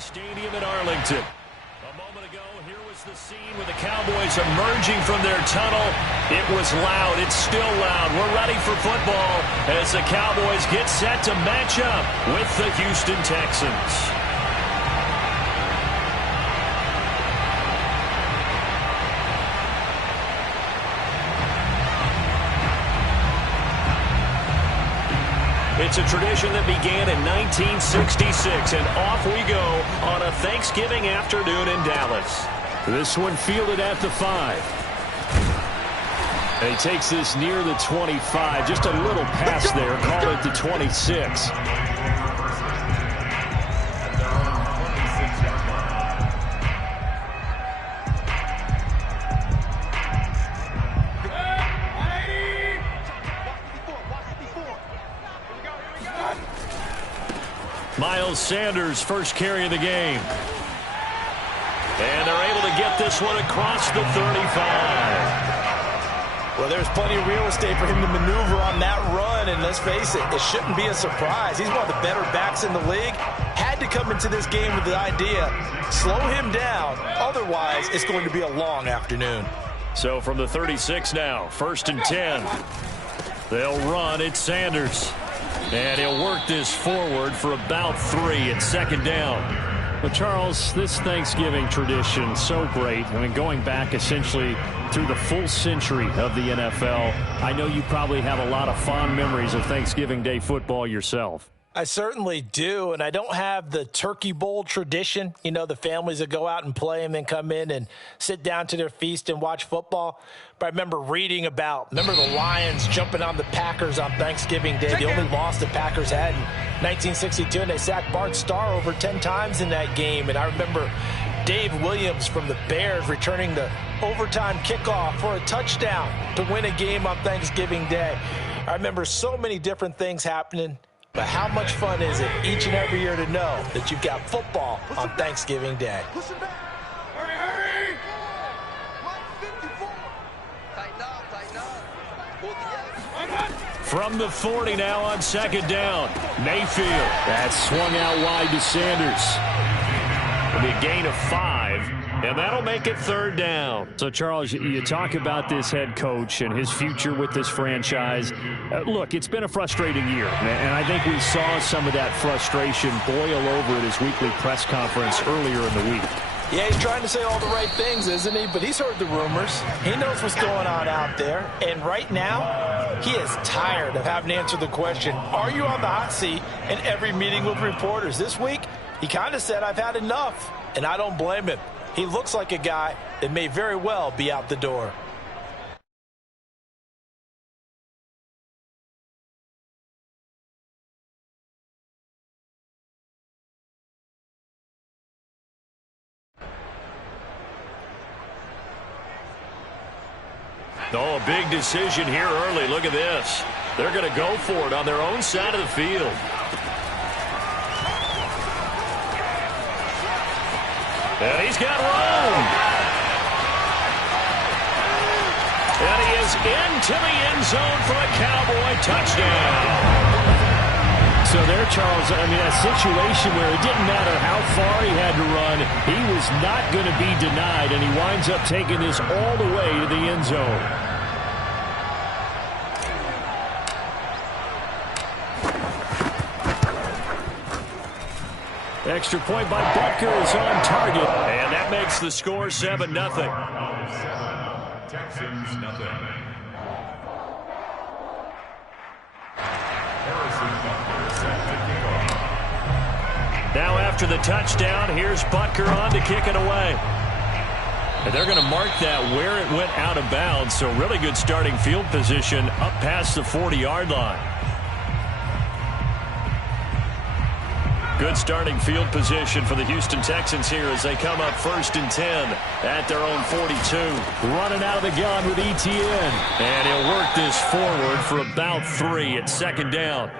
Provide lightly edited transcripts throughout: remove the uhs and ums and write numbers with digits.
Stadium in Arlington. A moment ago, here was the scene with the Cowboys emerging from their tunnel. It was loud. It's still loud. We're ready for football as the Cowboys get set to match up with the Houston Texans. It's a tradition that began in 1966, and off we go on a Thanksgiving afternoon in Dallas. This one fielded at the 5. And he takes this near the 25. Just a little pass there. Call it the 26. Miles Sanders, first carry of the game. And they're able to get this one across the 35. Well, there's plenty of real estate for him to maneuver on that run, and let's face it, it shouldn't be a surprise. He's one of the better backs in the league. Had to come into this game with the idea, slow him down, otherwise it's going to be a long afternoon. So from the 36 now, 1st and 10. They'll run. It's Sanders. And he'll work this forward for about 3 at 2nd down. But, Charles, this Thanksgiving tradition, so great. I mean, going back essentially through the full century of the NFL, I know you probably have a lot of fond memories of Thanksgiving Day football yourself. I certainly do, and I don't have the turkey bowl tradition. You know, the families that go out and play and then come in and sit down to their feast and watch football. But I remember reading remember the Lions jumping on the Packers on Thanksgiving Day. The only loss the Packers had in 1962, and they sacked Bart Starr over 10 times in that game. And I remember Dave Williams from the Bears returning the overtime kickoff for a touchdown to win a game on Thanksgiving Day. I remember so many different things happening. But how much fun is it each and every year to know that you've got football on Thanksgiving Day? Hurry! 154. From the 40 now on 2nd down. Mayfield. That's swung out wide to Sanders. It'll be a gain of 5. And that'll make it 3rd down. So, Charles, you talk about this head coach and his future with this franchise. Look, it's been a frustrating year, and I think we saw some of that frustration boil over at his weekly press conference earlier in the week. Yeah, he's trying to say all the right things, isn't he? But he's heard the rumors. He knows what's going on out there. And right now, he is tired of having to answer the question, are you on the hot seat in every meeting with reporters? This week, he kind of said, I've had enough, and I don't blame him. He looks like a guy that may very well be out the door. Oh, a big decision here early. Look at this. They're going to go for it on their own side of the field. And he's got room. And he is into the end zone for a Cowboy touchdown. So there, Charles, I mean, a situation where it didn't matter how far he had to run, he was not going to be denied, and he winds up taking this all the way to the end zone. Extra point by Butker is on target, and that makes the score 7-0. Texans, nothing. Now after the touchdown, here's Butker on to kick it away. And they're going to mark that where it went out of bounds, so really good starting field position up past the 40-yard line. Good starting field position for the Houston Texans here as they come up 1st and 10 at their own 42. Running out of the gun with Etienne. And he'll work this forward for about 3 at 2nd down.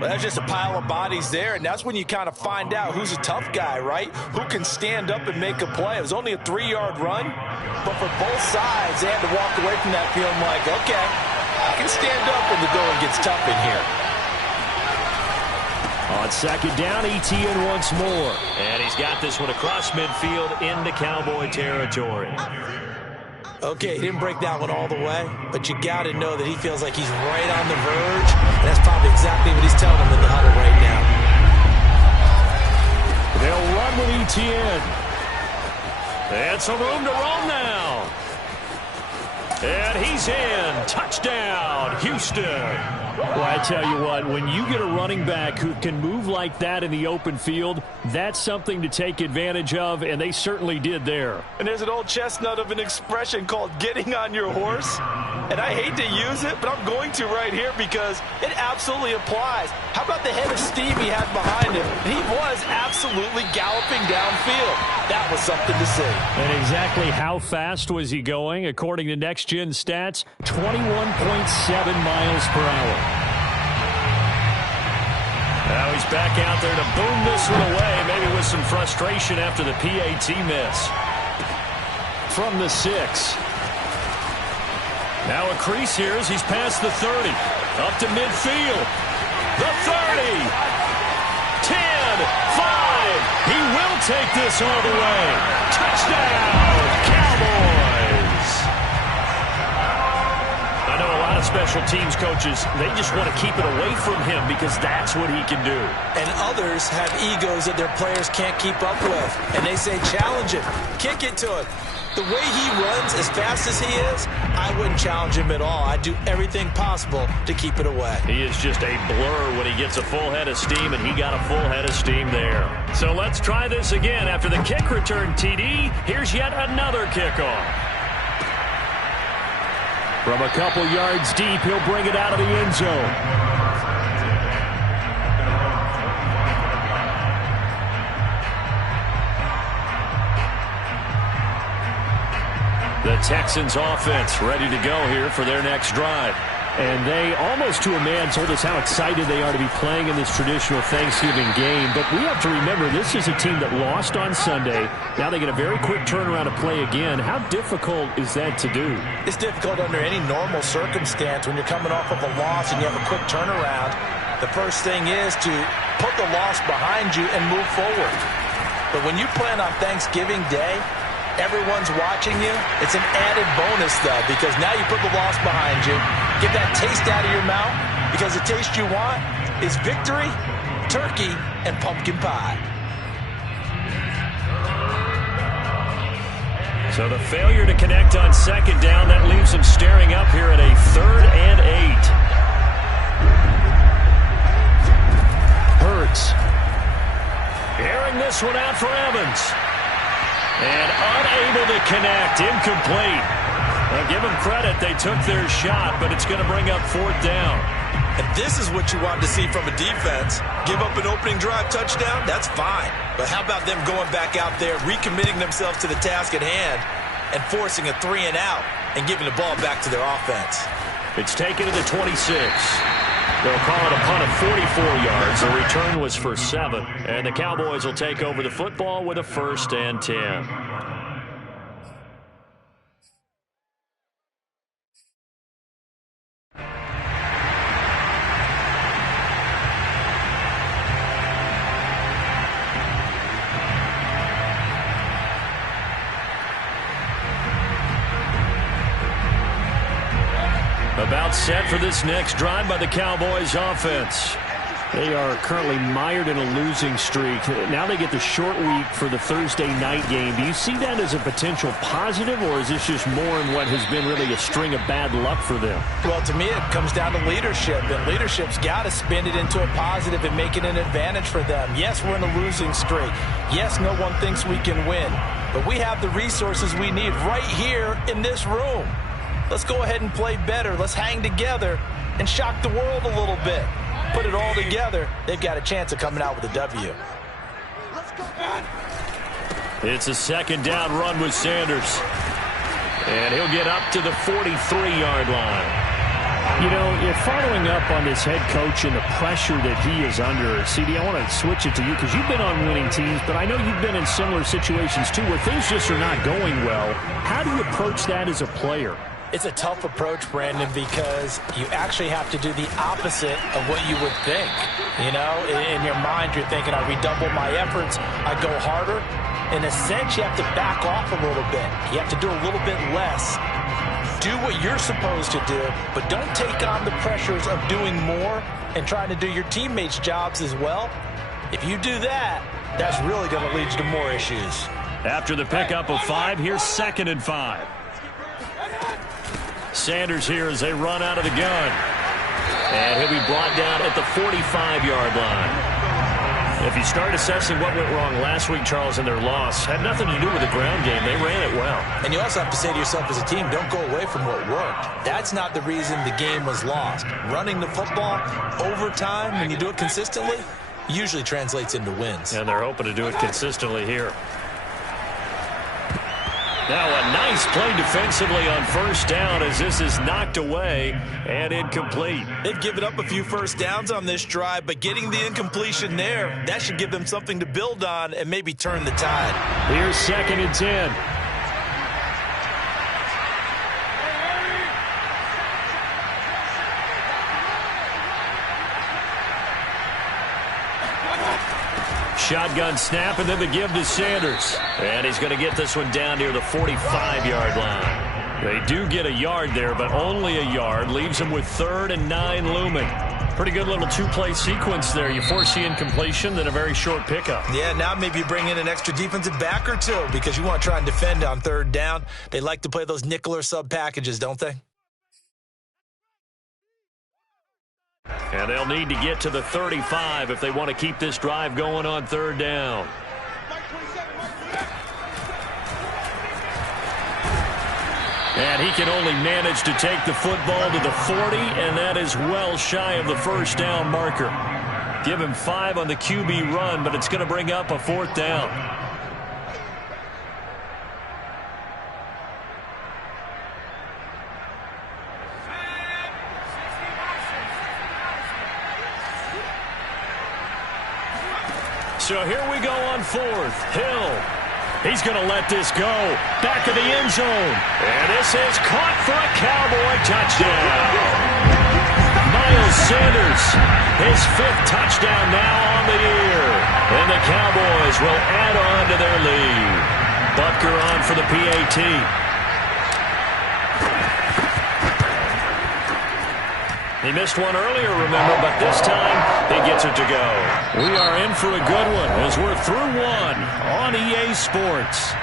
Well, that's just a pile of bodies there, and that's when you kind of find out who's a tough guy, right? Who can stand up and make a play. It was only a 3-yard run, but for both sides, they had to walk away from that feeling like, okay, I can stand up when the going gets tough in here. On second down, Etienne once more. And he's got this one across midfield into Cowboy territory. Okay, he didn't break that one all the way, but you got to know that he feels like he's right on the verge, and that's probably exactly what he's telling him in the huddle right now. They'll run with Etienne. And some room to roam now. And he's in. Touchdown, Houston. Well, I tell you what, when you get a running back who can move like that in the open field, that's something to take advantage of, and they certainly did there. And there's an old chestnut of an expression called getting on your horse. And I hate to use it, but I'm going to right here because it absolutely applies. How about the head of steam he had behind him? He was absolutely galloping downfield. That was something to see. And exactly how fast was he going? According to Next Gen Stats, 21.7 miles per hour. Now he's back out there to boom this one away, maybe with some frustration after the PAT miss. From the 6. Now a crease here as he's past the 30. Up to midfield. The 30. 10. 5. He will take this all the way. Touchdown, Cowboys. I know a lot of special teams coaches, they just want to keep it away from him because that's what he can do. And others have egos that their players can't keep up with. And they say, challenge him. Kick it to him. The way he runs as fast as he is, I wouldn't challenge him at all. I'd do everything possible to keep it away. He is just a blur when he gets a full head of steam, and he got a full head of steam there. So let's try this again. After the kick return TD, here's yet another kickoff. From a couple yards deep, he'll bring it out of the end zone. The Texans offense ready to go here for their next drive. And they, almost to a man, told us how excited they are to be playing in this traditional Thanksgiving game. But we have to remember, this is a team that lost on Sunday. Now they get a very quick turnaround to play again. How difficult is that to do? It's difficult under any normal circumstance when you're coming off of a loss and you have a quick turnaround. The first thing is to put the loss behind you and move forward. But when you plan on Thanksgiving Day, everyone's watching you. It's an added bonus, though, because now you put the loss behind you. Get that taste out of your mouth, because the taste you want is victory, turkey, and pumpkin pie. So the failure to connect on second down, that leaves him staring up here at a 3rd and 8. Hurts. Airing this one out for Evans. And unable to connect. Incomplete. Well, give them credit. They took their shot, but it's going to bring up 4th down. And this is what you want to see from a defense. Give up an opening drive touchdown, that's fine. But how about them going back out there, recommitting themselves to the task at hand, and forcing a 3 and out, and giving the ball back to their offense? It's taken to the 26. They'll call it a punt of 44 yards. The return was for 7. And the Cowboys will take over the football with a 1st and 10. About set for this next drive by the Cowboys offense. They are currently mired in a losing streak. Now they get the short week for the Thursday night game. Do you see that as a potential positive, or is this just more in what has been really a string of bad luck for them? Well, to me, it comes down to leadership, and leadership's got to spin it into a positive and make it an advantage for them. Yes, we're in a losing streak. Yes, no one thinks we can win, but we have the resources we need right here in this room. Let's go ahead and play better. Let's hang together and shock the world a little bit. Put it all together, they've got a chance of coming out with a W. It's a 2nd down run with Sanders. And he'll get up to the 43-yard line. You know, you're following up on this head coach and the pressure that he is under. CD, I want to switch it to you because you've been on winning teams, but I know you've been in similar situations too where things just are not going well. How do you approach that as a player? It's a tough approach, Brandon, because you actually have to do the opposite of what you would think. You know, in your mind, you're thinking, I redouble my efforts, I go harder. In a sense, you have to back off a little bit. You have to do a little bit less. Do what you're supposed to do, but don't take on the pressures of doing more and trying to do your teammates' jobs as well. If you do that, that's really going to lead you to more issues. After the pickup of 5, here's 2nd and 5. Sanders here as they run out of the gun. And he'll be brought down at the 45-yard line. If you start assessing what went wrong last week, Charles, in their loss, had nothing to do with the ground game. They ran it well. And you also have to say to yourself as a team, don't go away from what worked. That's not the reason the game was lost. Running the football over time, when you do it consistently, usually translates into wins. And they're hoping to do it consistently here. Now a nice play defensively on 1st down as this is knocked away and incomplete. They've given up a few first downs on this drive, but getting the incompletion there, that should give them something to build on and maybe turn the tide. Here's 2nd and 10. Shotgun snap, and then the give to Sanders. And he's going to get this one down near the 45-yard line. They do get a yard there, but only a yard. Leaves them with 3rd and 9 looming. Pretty good little 2-play sequence there. You force the incompletion, then a very short pickup. Yeah, now maybe you bring in an extra defensive back or two because you want to try and defend on 3rd down. They like to play those nickel or sub packages, don't they? And they'll need to get to the 35 if they want to keep this drive going on 3rd down. And he can only manage to take the football to the 40, and that is well shy of the 1st down marker. Give him 5 on the QB run, but it's going to bring up a 4th down. So here we go on 4th. Hill. He's going to let this go. Back of the end zone. And this is caught for a Cowboy touchdown. Miles Sanders, his 5th touchdown now on the year. And the Cowboys will add on to their lead. Butker on for the PAT. He missed one earlier, remember, but this time he gets it to go. We are in for a good one as we're through one on EA Sports.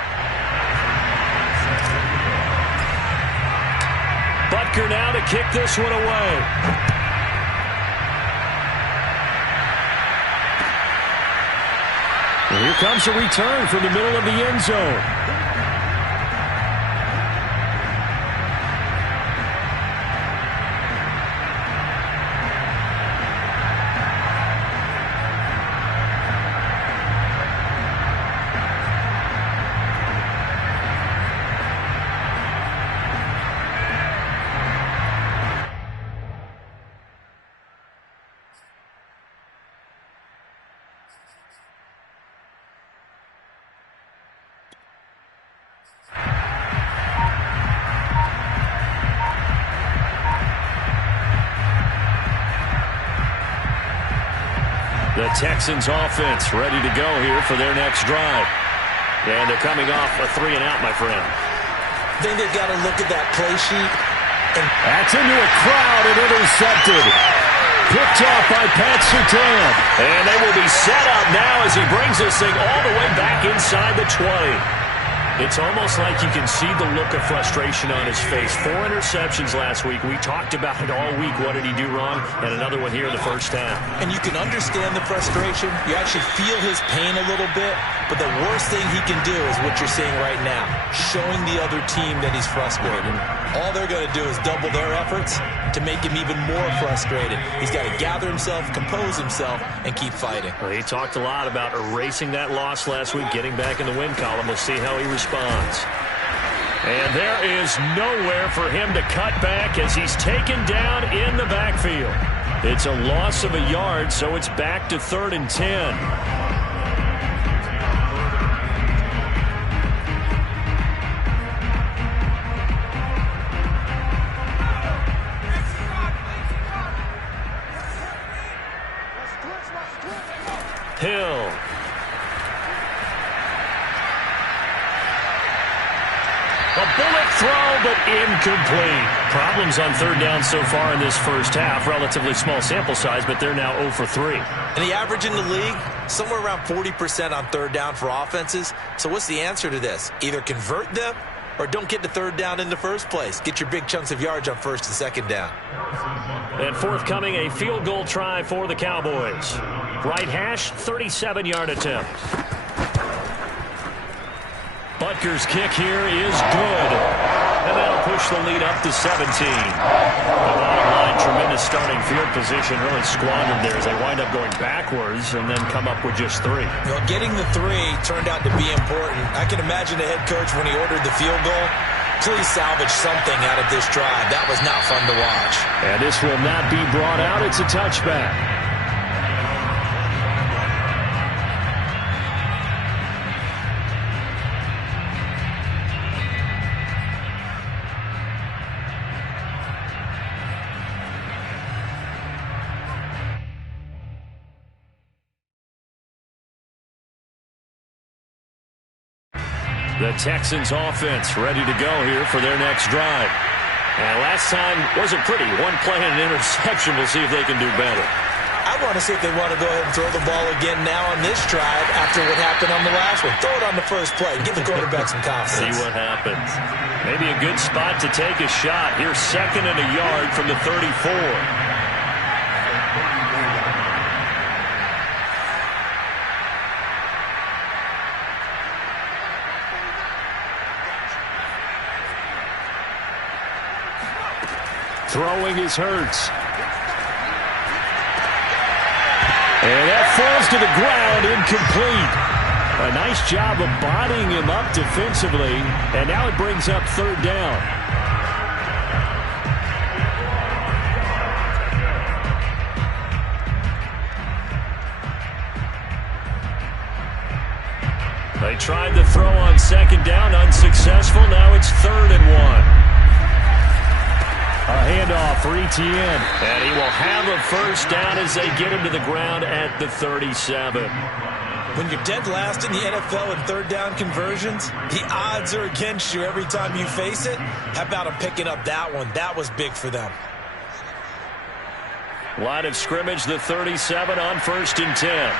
Butker now to kick this one away. And here comes a return from the middle of the end zone. The Texans offense ready to go here for their next drive. And they're coming off a 3-and-out, my friend. I think they've got to look at that play sheet. That's into a crowd and intercepted. Picked off by Pat Surtain. And they will be set up now as he brings this thing all the way back inside the 20. It's almost like you can see the look of frustration on his face. 4 interceptions last week. We talked about it all week. What did he do wrong? And another one here in the first half. And you can understand the frustration. You actually feel his pain a little bit. But the worst thing he can do is what you're seeing right now, showing the other team that he's frustrated. All they're going to do is double their efforts to make him even more frustrated. He's got to gather himself, compose himself, and keep fighting. Well, he talked a lot about erasing that loss last week, getting back in the win column. We'll see how he responds. And there is nowhere for him to cut back as he's taken down in the backfield. It's a loss of a yard, so it's back to 3rd and 10. A bullet throw, but incomplete. Problems on third down so far in this first half. Relatively small sample size, but they're now 0 for 3. And the average in the league, somewhere around 40% on third down for offenses. So what's the answer to this? Either convert them or don't get to third down in the first place. Get your big chunks of yards on first and second down. And forthcoming, a field goal try for the Cowboys. Right hash, 37-yard attempt. Butker's kick here is good. And that'll push the lead up to 17. The bottom line, tremendous starting field position, really squandered there as they wind up going backwards and then come up with just 3. Well, getting the 3 turned out to be important. I can imagine the head coach when he ordered the field goal. Please salvage something out of this drive. That was not fun to watch. And this will not be brought out. It's a touchback. The Texans offense ready to go here for their next drive. And last time wasn't pretty. One play and an interception. We'll see if they can do better. I want to see if they want to go ahead and throw the ball again now on this drive after what happened on the last one. Throw it on the first play. Give the quarterback some confidence. See what happens. Maybe a good spot to take a shot. Here's 2nd and a yard from the 34. Throwing is Hurts. And that falls to the ground, incomplete. A nice job of bodying him up defensively, and now it brings up third down. They tried the throw on 2nd down, unsuccessful. Now it's 3rd and 1. A handoff for Etienne. And he will have a first down as they get him to the ground at the 37. When you're dead last in the NFL in third down conversions, the odds are against you every time you face it. How about them picking up that one? That was big for them. Line of scrimmage, the 37 on 1st and 10.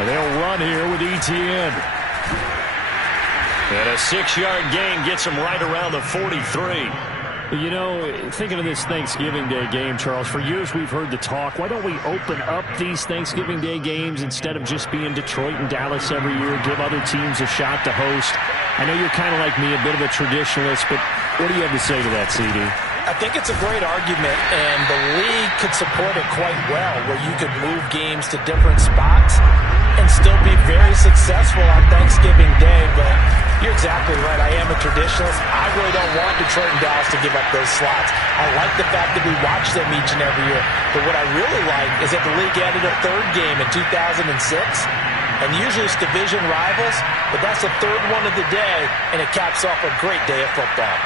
And they'll run here with Etienne. And a 6-yard gain gets him right around the 43. You know, thinking of this Thanksgiving Day game, Charles, for years we've heard the talk, why don't we open up these Thanksgiving Day games instead of just being Detroit and Dallas every year, give other teams a shot to host? I know you're kind of like me, a bit of a traditionalist, but what do you have to say to that, CD? I think it's a great argument, and the league could support it quite well, where you could move games to different spots and still be very successful on Thanksgiving Day, but you're exactly right. I am a traditionalist. I really don't want Detroit and Dallas to give up those slots. I like the fact that we watch them each and every year. But what I really like is that the league added a 3rd game in 2006. And usually it's division rivals, but that's the 3rd one of the day, and it caps off a great day of football.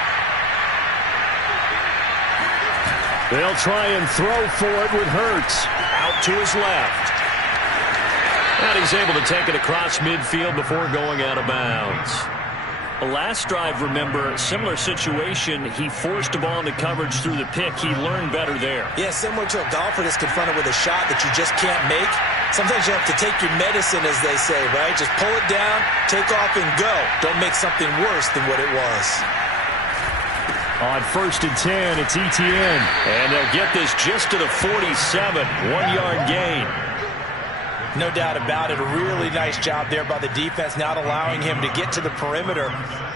They'll try and throw for it with Hurts. Out to his left. And he's able to take it across midfield before going out of bounds. Last drive, remember, similar situation. He forced the ball into coverage through the pick. He learned better there. Yeah, similar to a golfer that's confronted with a shot that you just can't make. Sometimes you have to take your medicine, as they say, right? Just pull it down, take off, and go. Don't make something worse than what it was. On 1st and 10, it's Etienne. And they'll get this just to the 47. 1-yard gain. No doubt about it. A really nice job there by the defense, not allowing him to get to the perimeter.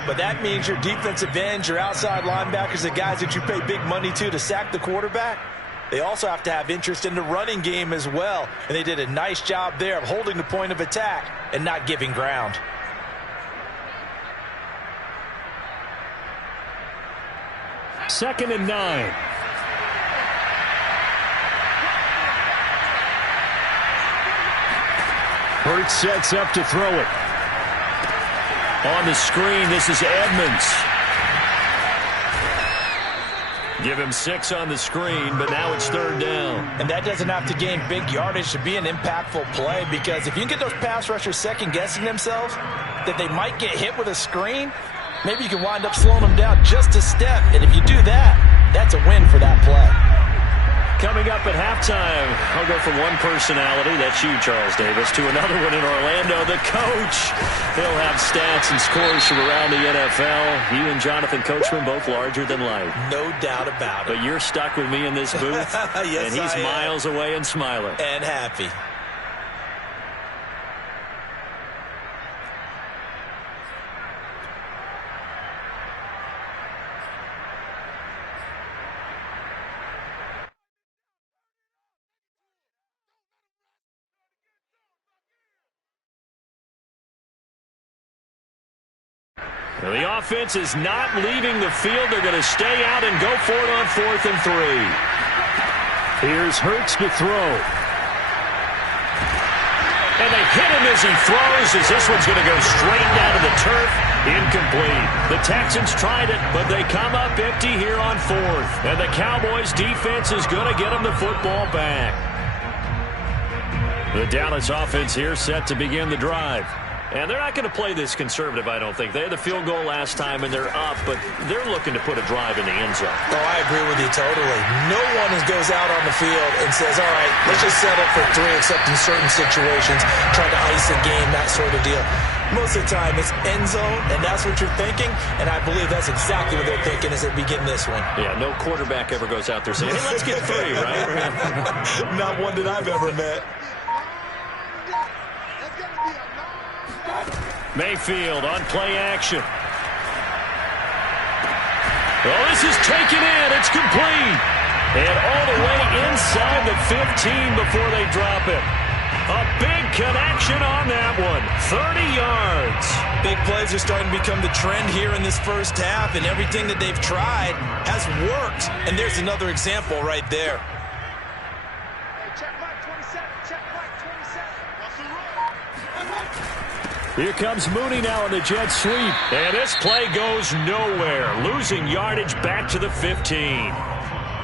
But that means your defensive ends, your outside linebackers, the guys that you pay big money to sack the quarterback, they also have to have interest in the running game as well. And they did a nice job there of holding the point of attack and not giving ground. Second and 9. Hurts sets up to throw it. On the screen, this is Edmonds. Give him 6 on the screen, but now it's third down. And that doesn't have to gain big yardage to be an impactful play, because if you can get those pass rushers second-guessing themselves that they might get hit with a screen, maybe you can wind up slowing them down just a step. And if you do that, that's a win for that play. Coming up at halftime, I'll go from one personality, that's you, Charles Davis, to another one in Orlando, the coach. He'll have stats and scores from around the NFL. You and Jonathan Coachman, both larger than life. No doubt about it. But you're stuck with me in this booth, yes, and he's miles away and smiling. And happy. Well, the offense is not leaving the field. They're going to stay out and go for it on 4th and 3. Here's Hurts to throw. And they hit him as he throws, as this one's going to go straight down to the turf. Incomplete. The Texans tried it, but they come up empty here on 4th. And the Cowboys defense is going to get them the football back. The Dallas offense here set to begin the drive. And they're not going to play this conservative, I don't think. They had the field goal last time, and they're up, but they're looking to put a drive in the end zone. Oh, I agree with you totally. No one goes out on the field and says, all right, let's just settle for 3, except in certain situations, trying to ice a game, that sort of deal. Most of the time, it's end zone, and that's what you're thinking, and I believe that's exactly what they're thinking as they begin this one. Yeah, no quarterback ever goes out there saying, hey, let's get 3, right? Not one that I've ever met. Mayfield on play action. Oh, this is taken in. It's complete. And all the way inside the 15 before they drop it. A big connection on that one. 30 yards. Big plays are starting to become the trend here in this first half, and everything that they've tried has worked. And there's another example right there. Here comes Mooney now in the jet sweep. And this play goes nowhere. Losing yardage back to the 15.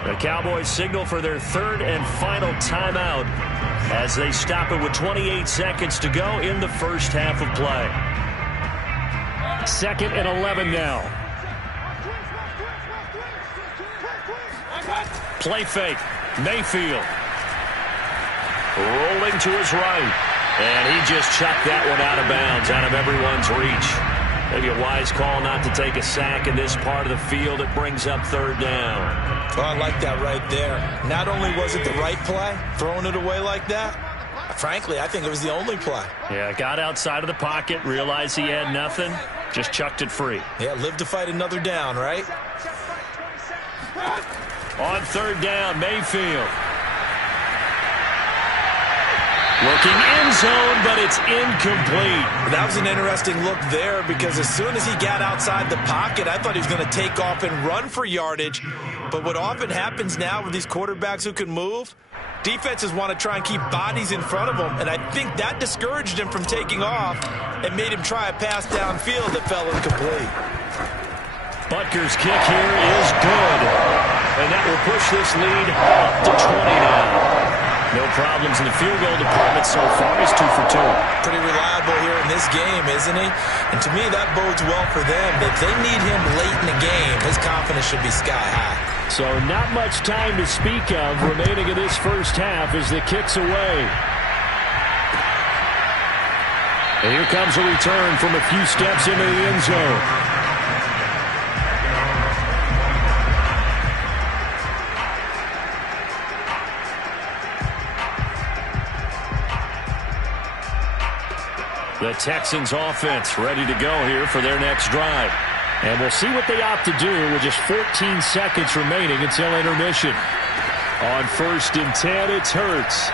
The Cowboys signal for their 3rd and final timeout as they stop it with 28 seconds to go in the first half of play. 2nd and 11 now. Play fake. Mayfield. Rolling to his right. And he just chucked that one out of bounds, out of everyone's reach. Maybe a wise call not to take a sack in this part of the field. It brings up 3rd down. Oh, I like that right there. Not only was it the right play, throwing it away like that, frankly, I think it was the only play. Yeah, got outside of the pocket, realized he had nothing, just chucked it free. Yeah, live to fight another down, right? On 3rd down, Mayfield. Looking end zone, but it's incomplete. That was an interesting look there, because as soon as he got outside the pocket, I thought he was going to take off and run for yardage. But what often happens now with these quarterbacks who can move, defenses want to try and keep bodies in front of them, and I think that discouraged him from taking off and made him try a pass downfield that fell incomplete. Butker's kick here is good, and that will push this lead up to 20 now. No problems in the field goal department so far. He's 2 for 2. Pretty reliable here in this game, isn't he? And to me, that bodes well for them. If they need him late in the game, his confidence should be sky high. So not much time to speak of remaining in this first half as the kick's away. And here comes a return from a few steps into the end zone. The Texans offense ready to go here for their next drive. And we'll see what they opt to do with just 14 seconds remaining until intermission. On 1st and 10, it's Hurts.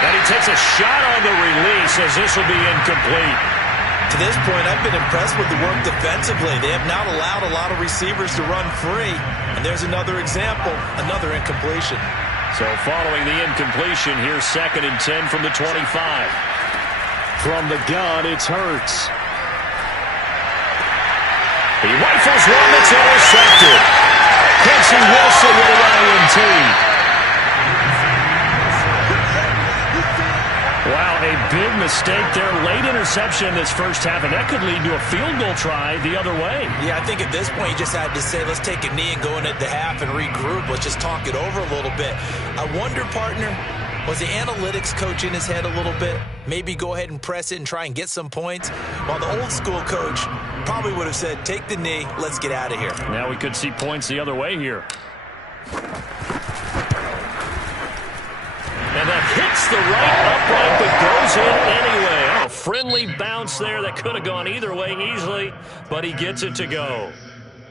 And he takes a shot on the release as this will be incomplete. To this point, I've been impressed with the work defensively. They have not allowed a lot of receivers to run free. And there's another example, another incompletion. So following the incompletion, here's 2nd and 10 from the 25. From the gun, it's Hurts. He rifles one that's intercepted. Quincy Wilson with an INT. Wow, a big mistake there. Late interception in this first half, and that could lead to a field goal try the other way. Yeah, I think at this point you just had to say, let's take a knee and go into the half and regroup. Let's just talk it over a little bit. I wonder, partner, was the analytics coach in his head a little bit? Maybe go ahead and press it and try and get some points? While the old school coach probably would have said, take the knee, let's get out of here. Now we could see points the other way here. And that hits the right upright, but goes in anyway. Oh, a friendly bounce there that could have gone either way easily, but he gets it to go.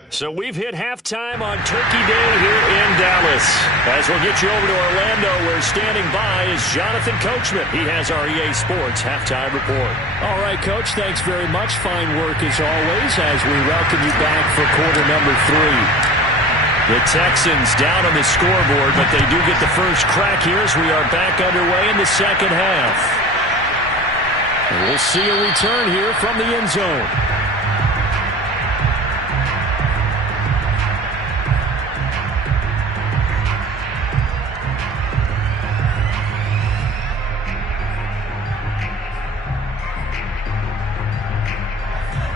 So we've hit halftime on Turkey Day here in Dallas. As we'll get you over to Orlando, where standing by is Jonathan Coachman. He has our EA Sports halftime report. All right, Coach, thanks very much. Fine work as always as we welcome you back for quarter number 3. The Texans down on the scoreboard, but they do get the first crack here as we are back underway in the second half. And we'll see a return here from the end zone.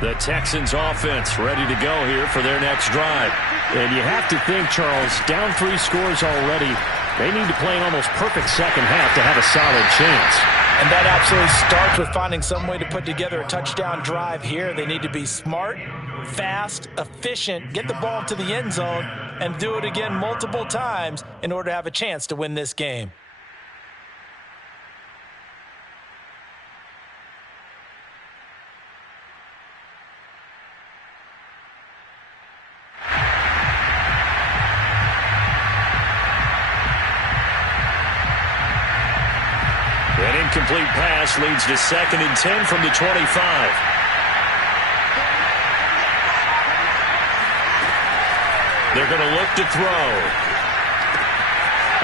The Texans offense ready to go here for their next drive. And you have to think, Charles, down 3 scores already. They need to play an almost perfect second half to have a solid chance. And that absolutely starts with finding some way to put together a touchdown drive here. They need to be smart, fast, efficient, get the ball to the end zone, and do it again multiple times in order to have a chance to win this game. An incomplete pass leads to 2nd and 10 from the 25. They're going to look to throw.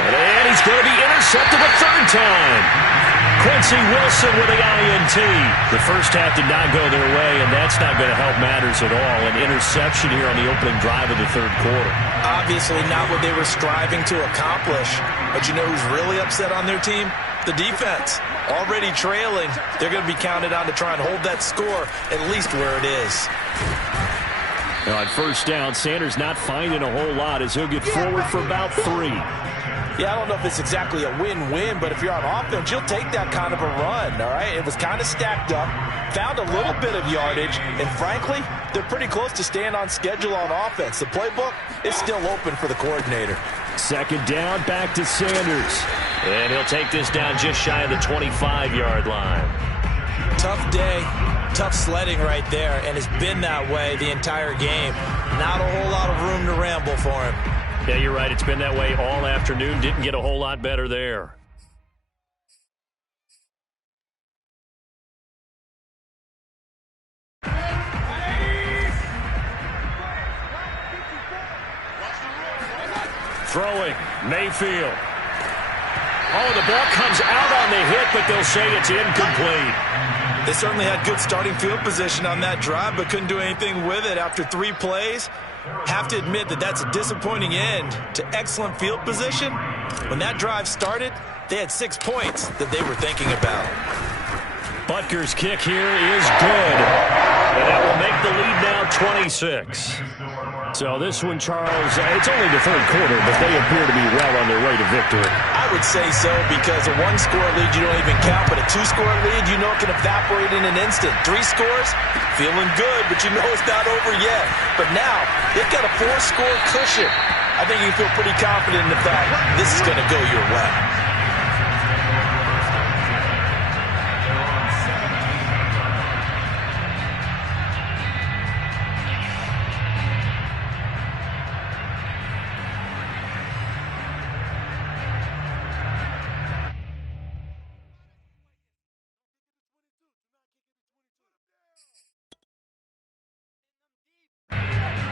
And he's going to be intercepted a third time. Quincy Wilson with the INT. The first half did not go their way, and that's not going to help matters at all. An interception here on the opening drive of the third quarter. Obviously not what they were striving to accomplish. But you know who's really upset on their team? The defense. Already trailing. They're going to be counted on to try and hold that score at least where it is. Now on first down, Sanders not finding a whole lot as he'll get forward for about 3. Yeah, I don't know if it's exactly a win-win, but if you're on offense, you'll take that kind of a run, all right? It was kind of stacked up, found a little bit of yardage, and frankly, they're pretty close to staying on schedule on offense. The playbook is still open for the coordinator. Second down, back to Sanders. And he'll take this down just shy of the 25-yard line. Tough day, tough sledding right there, and it's been that way the entire game. Not a whole lot of room to ramble for him. Yeah, you're right. It's been that way all afternoon. Didn't get a whole lot better there. Throwing, Mayfield. Oh, the ball comes out on the hit, but they'll say it's incomplete. They certainly had good starting field position on that drive, but couldn't do anything with it after 3 plays. Have to admit that that's a disappointing end to excellent field position. When that drive started, they had 6 points that they were thinking about. Butker's kick here is good. And that will make the lead now 26. So this one, Charles, it's only the third quarter, but they appear to be well on their way to victory. I would say so, because a 1-score lead you don't even count, but a 2-score lead you know it can evaporate in an instant. 3 scores, feeling good, but you know it's not over yet. But now, they've got a 4-score cushion. I think you feel pretty confident in the fact this is going to go your way.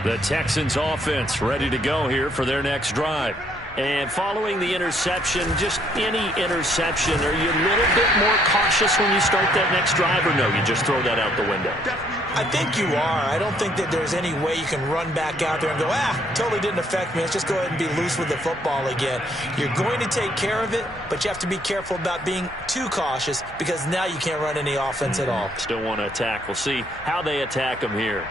The Texans offense ready to go here for their next drive. And following the interception, just any interception, are you a little bit more cautious when you start that next drive, or no, you just throw that out the window? I think you are. I don't think that there's any way you can run back out there and go, totally didn't affect me. Let's just go ahead and be loose with the football again. You're going to take care of it, but you have to be careful about being too cautious because now you can't run any offense at all. Still want to attack. We'll see how they attack them here.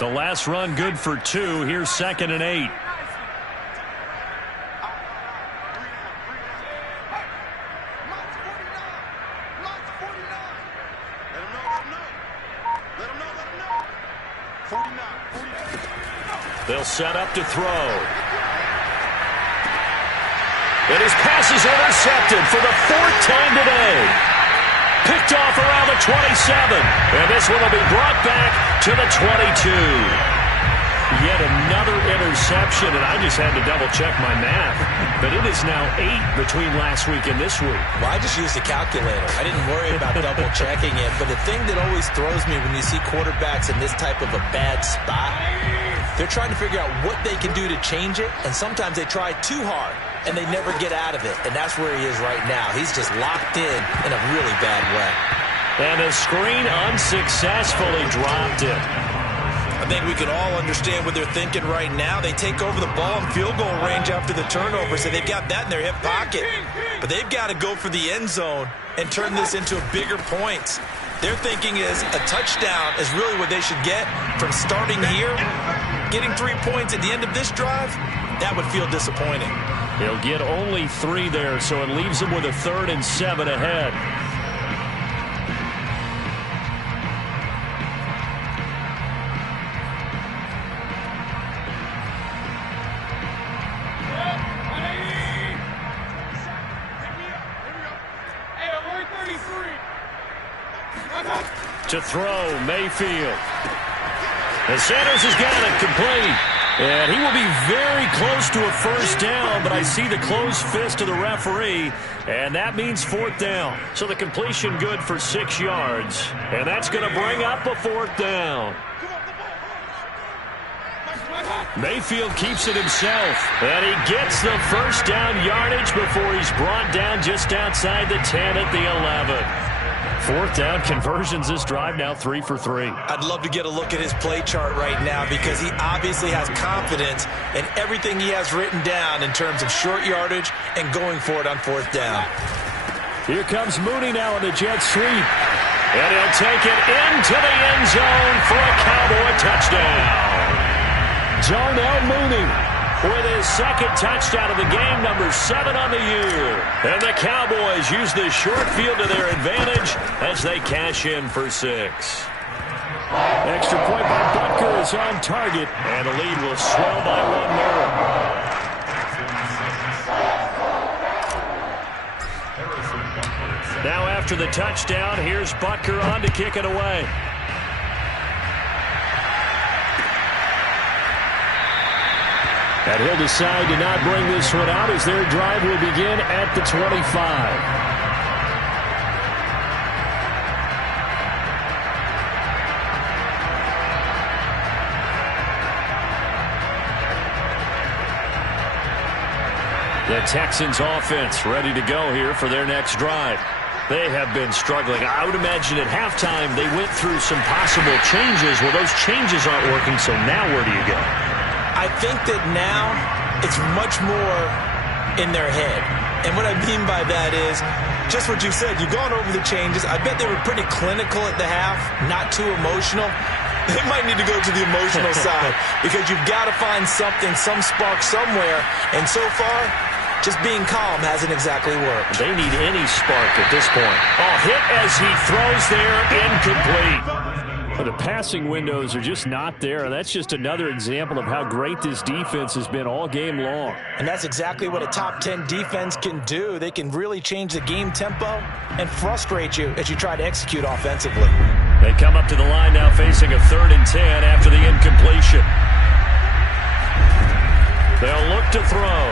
The last run good for 2. Here's 2nd and 8. They'll set up to throw. And his pass is intercepted for the 4th time today. Picked off around the 27. And this one will be brought back to the 22. Yet another interception, and I just had to double-check my math. But it is now 8 between last week and this week. Well, I just used a calculator. I didn't worry about double-checking it. But the thing that always throws me when you see quarterbacks in this type of a bad spot, they're trying to figure out what they can do to change it, and sometimes they try too hard, and they never get out of it. And that's where he is right now. He's just locked in a really bad way. And the screen unsuccessfully dropped it. I think we can all understand what they're thinking right now. They take over the ball in field goal range after the turnover, so they've got that in their hip pocket. But they've got to go for the end zone and turn this into bigger points. Their thinking is a touchdown is really what they should get from starting here. Getting 3 points at the end of this drive, that would feel disappointing. He'll get only 3 there, so it leaves him with a 3rd and 7 ahead. To throw, Mayfield. And Sanders has got it complete. And he will be very close to a 1st down, but I see the closed fist of the referee, and that means 4th down. So the completion good for 6 yards, and that's going to bring up a 4th down. Mayfield keeps it himself, and he gets the 1st down yardage before he's brought down just outside the 10 at the 11. 4th down conversions this drive, now 3 for 3. I'd love to get a look at his play chart right now because he obviously has confidence in everything he has written down in terms of short yardage and going for it on 4th down. Here comes Mooney now in the jet sweep. And he'll take it into the end zone for a Cowboy touchdown. Darnell Mooney with his 2nd touchdown of the game, number 7 on the year. And the Cowboys use the short field to their advantage as they cash in for 6. Extra point by Butker is on target, and the lead will swell by 1 more. Now after the touchdown, here's Butker on to kick it away. And he'll decide to not bring this one out as their drive will begin at the 25. The Texans offense ready to go here for their next drive. They have been struggling. I would imagine at halftime they went through some possible changes. Well, those changes aren't working, so now where do you go? I think that now it's much more in their head. And what I mean by that is just what you said. You've gone over the changes. I bet they were pretty clinical at the half, not too emotional. They might need to go to the emotional side because you've got to find something, some spark somewhere. And so far, just being calm hasn't exactly worked. They need any spark at this point. Oh, hit as he throws there, incomplete. The passing windows are just not there, and that's just another example of how great this defense has been all game long. And that's exactly what a top 10 defense can do. They can really change the game tempo and frustrate you as you try to execute offensively. They come up to the line now facing a 3rd and 10 after the incompletion. They'll look to throw.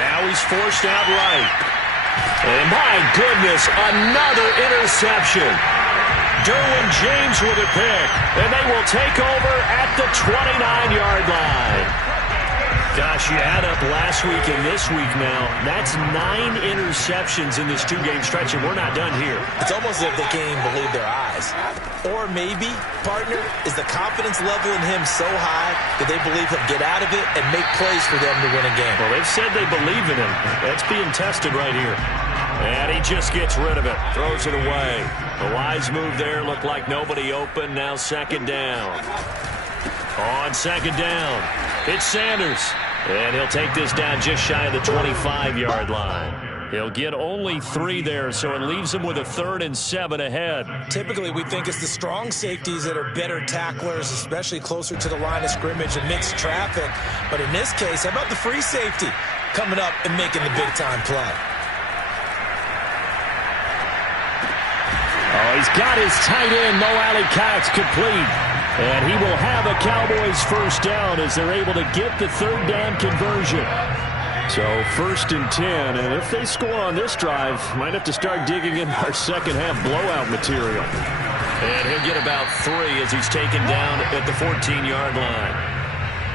Now he's forced out right. And my goodness, another interception. Derwin James with a pick. And they will take over at the 29-yard line. Gosh, you add up last week and this week now. That's 9 interceptions in this two-game stretch, and we're not done here. It's almost as if they can't even believe their eyes. Or maybe, partner, is the confidence level in him so high that they believe he'll get out of it and make plays for them to win a game. Well, they've said they believe in him. That's being tested right here. And he just gets rid of it. Throws it away. The wise move there. Looked like nobody open. Now second down. On second down, it's Sanders. And he'll take this down just shy of the 25-yard line. He'll get only 3 there, so it leaves him with a 3rd and 7 ahead. Typically, we think it's the strong safeties that are better tacklers, especially closer to the line of scrimmage amidst traffic. But in this case, how about the free safety coming up and making the big-time play? Oh, he's got his tight end, Mo Alley-Cox, complete. And he will have a Cowboys first down as they're able to get the 3rd down conversion. So 1st and 10, and if they score on this drive, might have to start digging in our second half blowout material. And he'll get about 3 as he's taken down at the 14-yard line.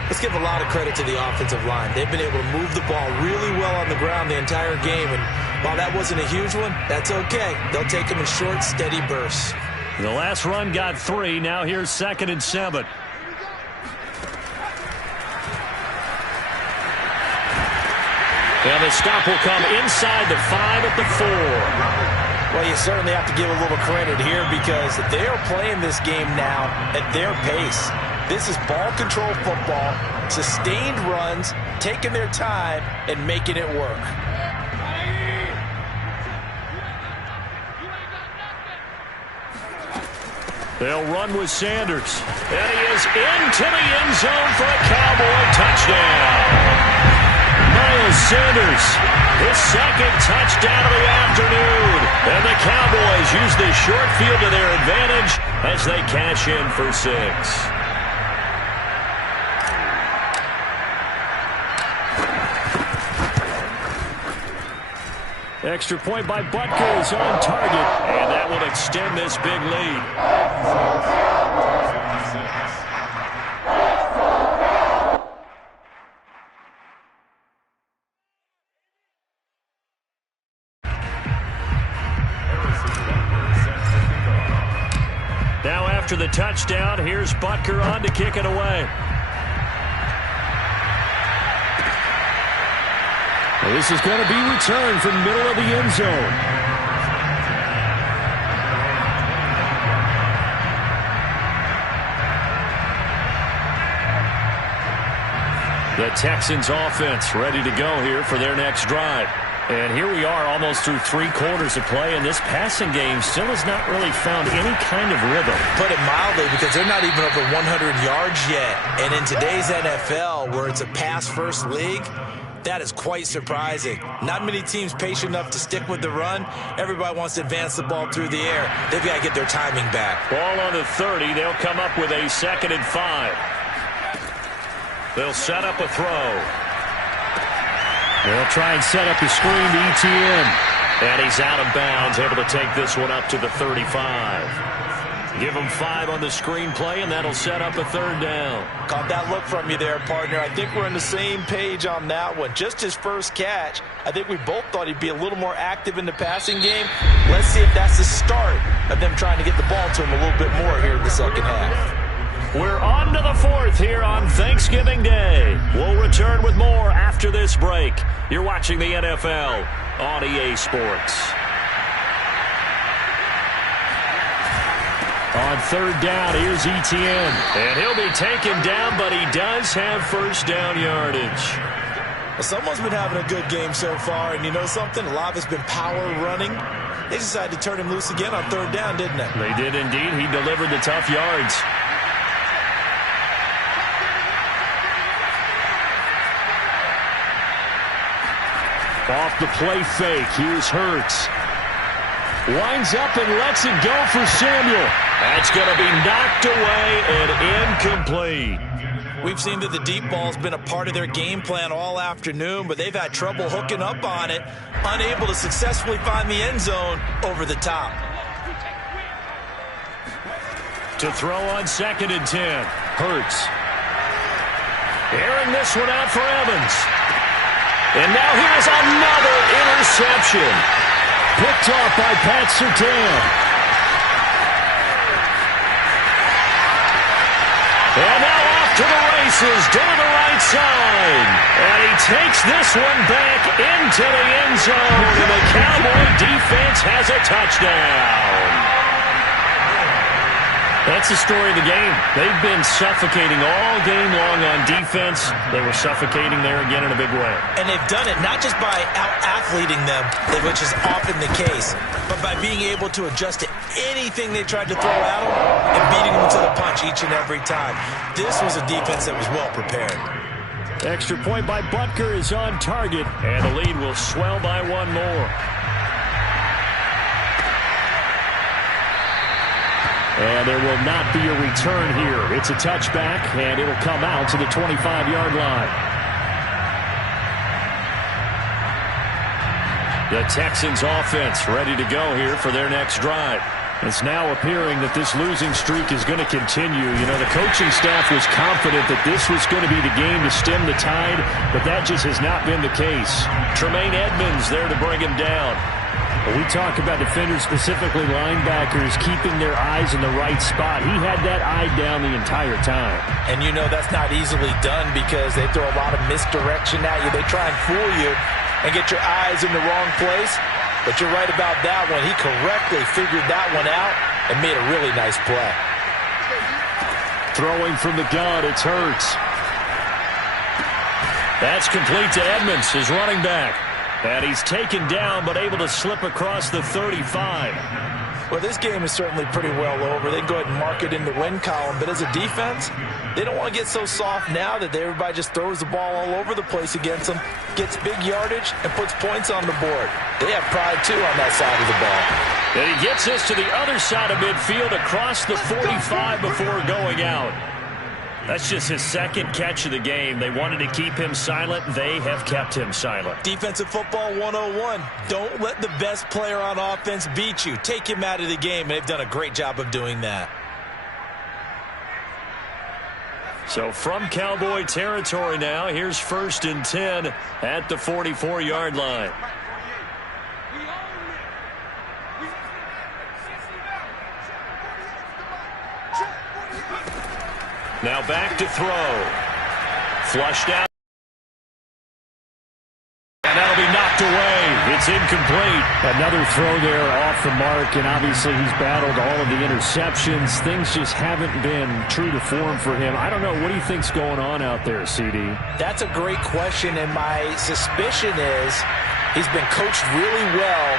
Let's give a lot of credit to the offensive line. They've been able to move the ball really well on the ground the entire game, and while that wasn't a huge one, that's okay. They'll take them in short, steady bursts. The last run got 3. Now here's 2nd and 7. And the stop will come inside the 5 at the 4. Well, you certainly have to give a little credit here because they are playing this game now at their pace. This is ball control football, sustained runs, taking their time, and making it work. They'll run with Sanders. And he is into the end zone for a Cowboy touchdown. Miles Sanders, his 2nd touchdown of the afternoon. And the Cowboys use this short field to their advantage as they cash in for 6. Extra point by Butker is on target, and that will extend this big lead. Now after the touchdown, here's Butker on to kick it away. Well, this is going to be returned from the middle of the end zone. The Texans offense ready to go here for their next drive. And here we are almost through 3 quarters of play, and this passing game still has not really found any kind of rhythm. Put it mildly, because they're not even over 100 yards yet. And in today's NFL, where it's a pass-first league, that is quite surprising. Not many teams patient enough to stick with the run. Everybody wants to advance the ball through the air. They've got to get their timing back. Ball on the 30. They'll come up with a 2nd and 5. They'll set up a throw. They'll try and set up the screen to Etienne. And he's out of bounds, able to take this one up to the 35. Give him 5 on the screen play, and that'll set up a 3rd down. Caught that look from you there, partner. I think we're on the same page on that one. Just his first catch. I think we both thought he'd be a little more active in the passing game. Let's see if that's the start of them trying to get the ball to him a little bit more here in the second half. We're on to the 4th here on Thanksgiving Day. We'll return with more after this break. You're watching the NFL on EA Sports. On 3rd down, here's Etienne. And he'll be taken down, but he does have first down yardage. Well, someone's been having a good game so far, and you know something? A lot has been power running. They decided to turn him loose again on 3rd down, didn't they? They did indeed. He delivered the tough yards. Off the play fake, here's Hurts. Winds up and lets it go for Samuel. That's going to be knocked away and incomplete. We've seen that the deep ball's been a part of their game plan all afternoon, but they've had trouble hooking up on it, unable to successfully find the end zone over the top. To throw on 2nd and 10. Hurts. Airing this one out for Evans. And now here's another interception. Picked off by Pat Surtain. And now off to the races down the right side. And he takes this one back into the end zone. And the Cowboy defense has a touchdown. That's the story of the game. They've been suffocating all game long on defense. They were suffocating there again in a big way. And they've done it not just by out-athleting them, which is often the case, but by being able to adjust to anything they tried to throw at them and beating them to the punch each and every time. This was a defense that was well prepared. Extra point by Butker is on target, and the lead will swell by one more. And there will not be a return here. It's a touchback, and it'll come out to the 25-yard line. The Texans offense ready to go here for their next drive. It's now appearing that this losing streak is going to continue. You know, the coaching staff was confident that this was going to be the game to stem the tide, but that just has not been the case. Tremaine Edmonds there to bring him down. We talk about defenders, specifically linebackers, keeping their eyes in the right spot. He had that eye down the entire time. And you know that's not easily done because they throw a lot of misdirection at you. They try and fool you and get your eyes in the wrong place. But you're right about that one. He correctly figured that one out and made a really nice play. Throwing from the gun, it's Hurts. That's complete to Edmonds, his running back. And he's taken down, but able to slip across the 35. Well, this game is certainly pretty well over. They can go ahead and mark it in the win column. But as a defense, they don't want to get so soft now that everybody just throws the ball all over the place against them, gets big yardage, and puts points on the board. They have pride, too, on that side of the ball. And he gets us to the other side of midfield across the 45 before going out. That's just his second catch of the game. They wanted to keep him silent. They have kept him silent. Defensive football 101. Don't let the best player on offense beat you. Take him out of the game. They've done a great job of doing that. So from Cowboy territory now, here's 1st and 10 at the 44-yard line. Now back to throw. Flushed out. And that'll be knocked away. It's incomplete. Another throw there off the mark, and obviously he's battled all of the interceptions. Things just haven't been true to form for him. I don't know. What do you think's going on out there, CD? That's a great question, and my suspicion is he's been coached really well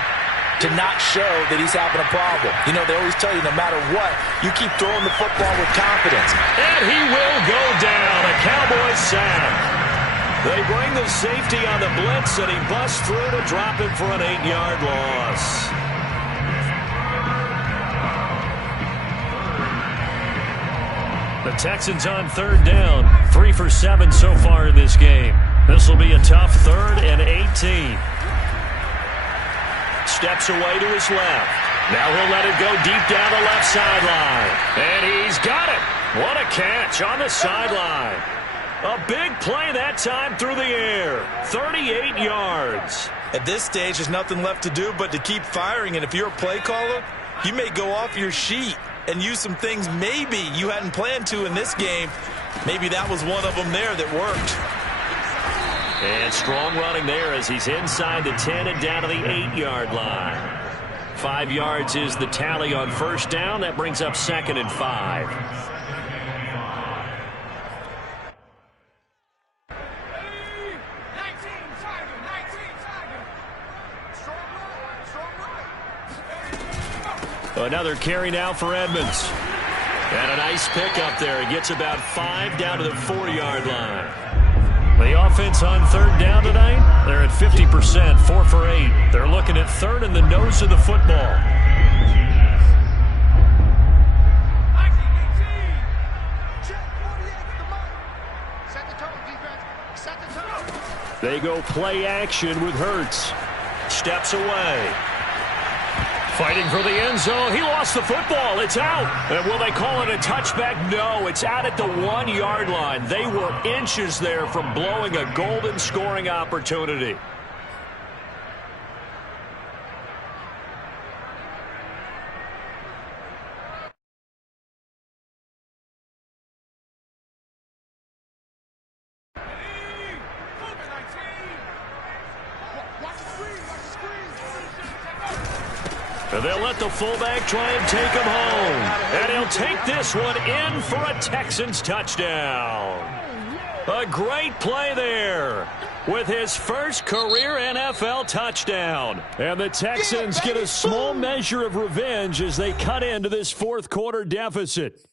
to not show that he's having a problem. You know, they always tell you no matter what, you keep throwing the football with confidence. And he will go down. A Cowboy sack. They bring the safety on the blitz, and he busts through to drop him for an 8-yard loss. The Texans on 3rd down. 3 for 7 so far in this game. This will be a tough 3rd and 18. Steps away to his left. Now he'll let it go deep down the left sideline. And he's got it. What a catch on the sideline. A big play that time through the air. 38 yards. At this stage, there's nothing left to do but to keep firing. And if you're a play caller, you may go off your sheet and use some things maybe you hadn't planned to in this game. Maybe that was one of them there that worked. And strong running there as he's inside the 10 and down to the 8-yard line. 5 yards is the tally on 1st down. That brings up 2nd and 5. Another carry now for Edmonds. And a nice pickup there. He gets about 5 down to the 4-yard line. The offense on 3rd down tonight, they're at 50%, 4 for 8. They're looking at 3rd in the nose of the football. They go play action with Hurts. Steps away. Fighting for the end zone. He lost the football. It's out. And will they call it a touchback? No, it's out at the 1-yard line. They were inches there from blowing a golden scoring opportunity. And they'll let the fullback try and take him home. And he'll take this one in for a Texans touchdown. A great play there with his first career NFL touchdown. And the Texans get a small measure of revenge as they cut into this fourth quarter deficit.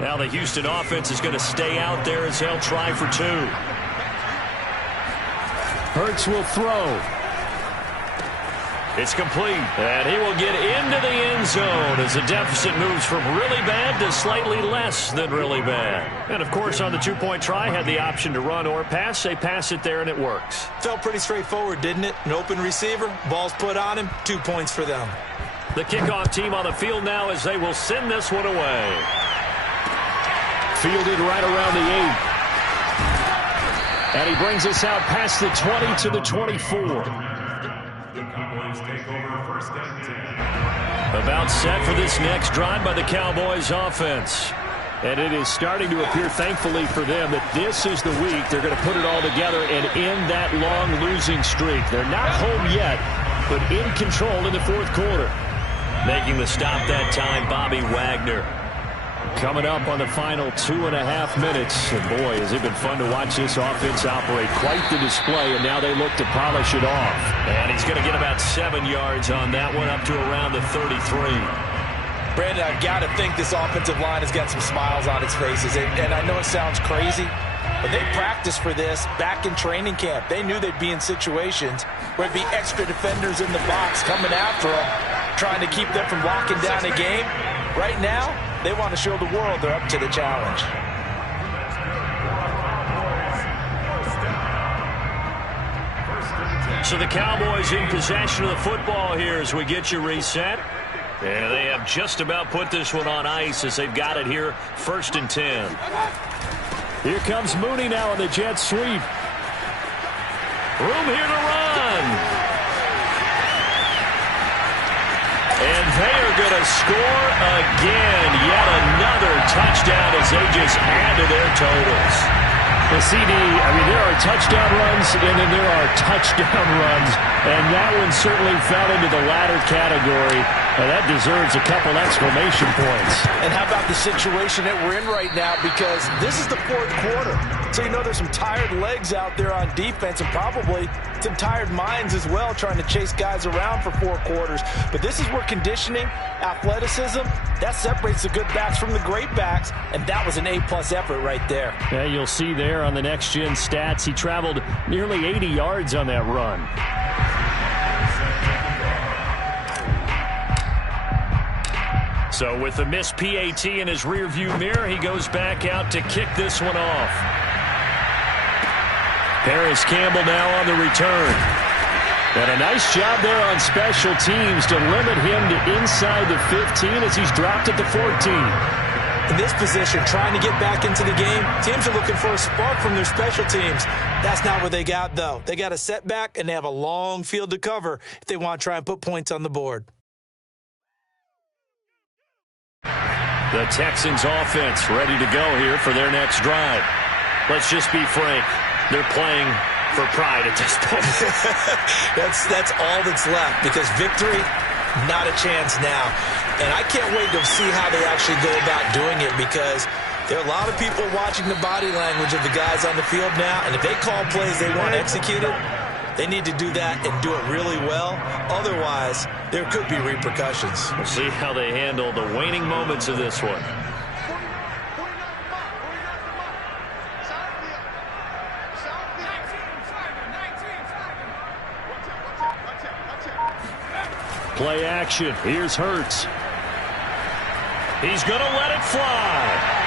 Now the Houston offense is going to stay out there as they'll try for 2. Hurts will throw. It's complete. And he will get into the end zone as the deficit moves from really bad to slightly less than really bad. And, of course, on the 2-point try, had the option to run or pass. They pass it there, and it works. Felt pretty straightforward, didn't it? An open receiver, ball's put on him, 2 points for them. The kickoff team on the field now as they will send this one away. Fielded right around the 8. And he brings us out past the 20 to the 24. About set for this next drive by the Cowboys offense. And it is starting to appear, thankfully for them, that this is the week they're going to put it all together and end that long losing streak. They're not home yet, but in control in the fourth quarter. Making the stop that time, Bobby Wagner. Coming up on the final 2.5 minutes. And boy, has it been fun to watch this offense operate. Quite the display, and now they look to polish it off. And he's going to get about 7 yards on that one, up to around the 33. Brandon, I've got to think this offensive line has got some smiles on its faces. And I know it sounds crazy, but they practiced for this back in training camp. They knew they'd be in situations where there'd be extra defenders in the box coming after them, trying to keep them from locking down a game. Right now, they want to show the world they're up to the challenge. So the Cowboys in possession of the football here as we get you reset. And they have just about put this one on ice as they've got it here, 1st and 10. Here comes Mooney now on the jet sweep. Room here to run. And they are going to score again. Yet another touchdown as they just add to their totals. The CD, I mean, there are touchdown runs and then there are touchdown runs. And that one certainly fell into the latter category. And that deserves a couple exclamation points. And how about the situation that we're in right now? Because this is the fourth quarter. So you know there's some tired legs out there on defense and probably some tired minds as well trying to chase guys around for 4 quarters. But this is where conditioning, athleticism, that separates the good backs from the great backs. And that was an A-plus effort right there. Yeah, you'll see there on the next-gen stats, he traveled nearly 80 yards on that run. So with the missed PAT in his rearview mirror, he goes back out to kick this one off. Paris Campbell now on the return. And a nice job there on special teams to limit him to inside the 15 as he's dropped at the 14. In this position, trying to get back into the game, teams are looking for a spark from their special teams. That's not what they got, though. They got a setback, and they have a long field to cover if they want to try and put points on the board. The Texans offense ready to go here for their next drive. Let's just be frank. They're playing for pride at this point. That's all that's left because victory, not a chance now. And I can't wait to see how they actually go about doing it because there are a lot of people watching the body language of the guys on the field now. And if they call plays they want executed, they need to do that and do it really well. Otherwise, there could be repercussions. We'll see how they handle the waning moments of this one. Play action. Here's Hurts. He's going to let it fly.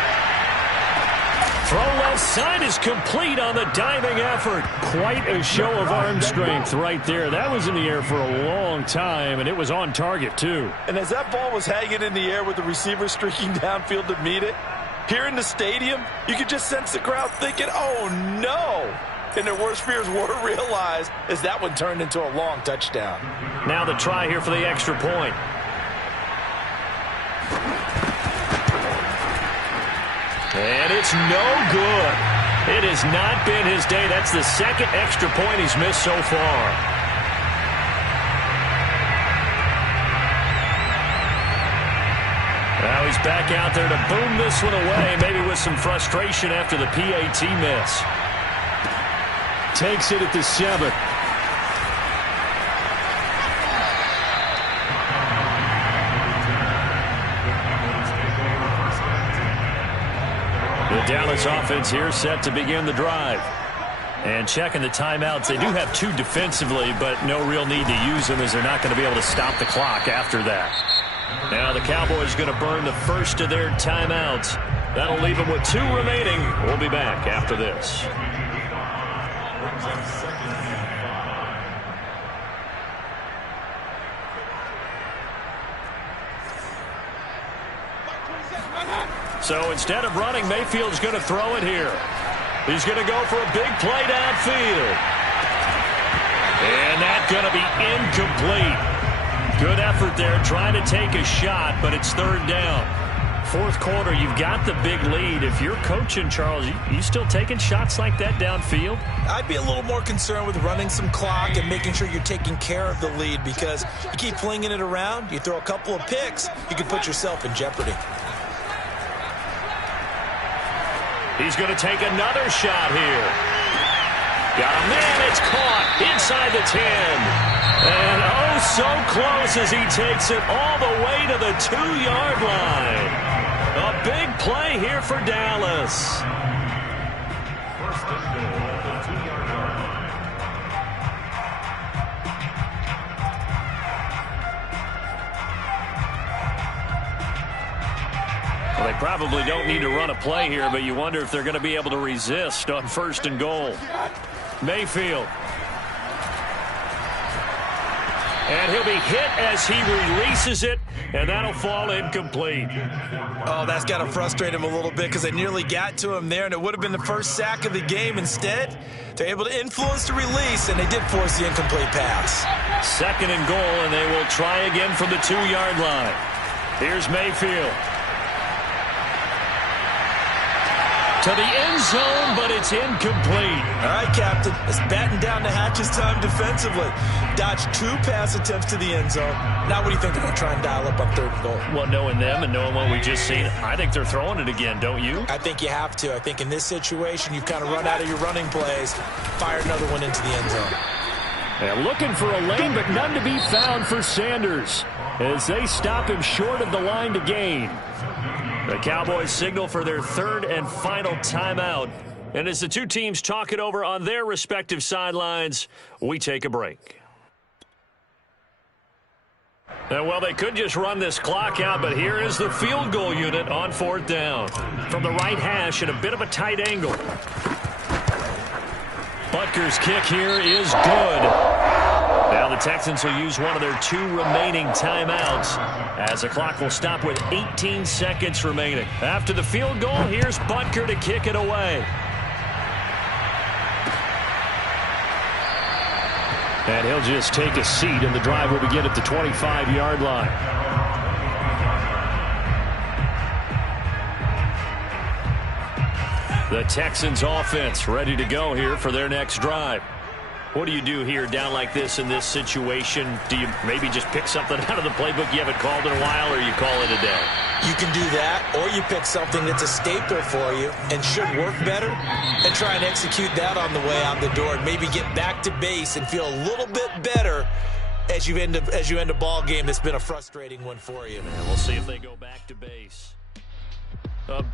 Throw left side is complete on the diving effort. Quite a show of arm strength right there. That was in the air for a long time, and it was on target, too. And as that ball was hanging in the air with the receiver streaking downfield to meet it, here in the stadium, you could just sense the crowd thinking, oh, no. And their worst fears were realized as that one turned into a long touchdown. Now the try here for the extra point. And it's no good. It has not been his day. That's the second extra point he's missed so far. Now he's back out there to boom this one away, maybe with some frustration after the PAT miss. Takes it at the 7. The Dallas offense here set to begin the drive. And checking the timeouts. They do have 2 defensively, but no real need to use them as they're not going to be able to stop the clock after that. Now the Cowboys going to burn the first of their timeouts. That'll leave them with 2 remaining. We'll be back after this. So instead of running, Mayfield's going to throw it here. He's going to go for a big play downfield. And that's going to be incomplete. Good effort there trying to take a shot, but it's 3rd down. 4th quarter, you've got the big lead. If you're coaching, Charles, you still taking shots like that downfield? I'd be a little more concerned with running some clock and making sure you're taking care of the lead, because you keep flinging it around, you throw a couple of picks, you can put yourself in jeopardy. He's going to take another shot here. Got him there. It's caught inside the 10. And oh, so close as he takes it all the way to the 2-yard line. A big play here for Dallas. Well, they probably don't need to run a play here, but you wonder if they're going to be able to resist on 1st and goal. Mayfield. And he'll be hit as he releases it, and that'll fall incomplete. Oh, that's got to frustrate him a little bit, because they nearly got to him there, and it would have been the first sack of the game. Instead, they're able to influence the release, and they did force the incomplete pass. 2nd and goal, and they will try again from the 2-yard line. Here's Mayfield. To the end zone, but it's incomplete. All right, Captain. It's batten down the hatches time defensively. Dodged 2 pass attempts to the end zone. Now what do you think they're going to try and dial up on 3rd and goal? Well, knowing them and knowing what we just seen, I think they're throwing it again, don't you? I think you have to. I think in this situation, you've kind of run out of your running plays. Fire another one into the end zone. And looking for a lane, but none to be found for Sanders as they stop him short of the line to gain. The Cowboys signal for their 3rd and final timeout. And as the 2 teams talk it over on their respective sidelines, we take a break. And well, they could just run this clock out, but here is the field goal unit on 4th down. From the right hash at a bit of a tight angle. Butker's kick here is good. Now the Texans will use one of their 2 remaining timeouts as the clock will stop with 18 seconds remaining. After the field goal, here's Butker to kick it away. And he'll just take a seat, and the drive will begin at the 25-yard line. The Texans offense ready to go here for their next drive. What do you do here down like this in this situation? Do you maybe just pick something out of the playbook you haven't called in a while, or you call it a day? You can do that, or you pick something that's a staple for you and should work better and try and execute that on the way out the door and maybe get back to base and feel a little bit better as you end a ball game that's been a frustrating one for you. And we'll see if they go back to base.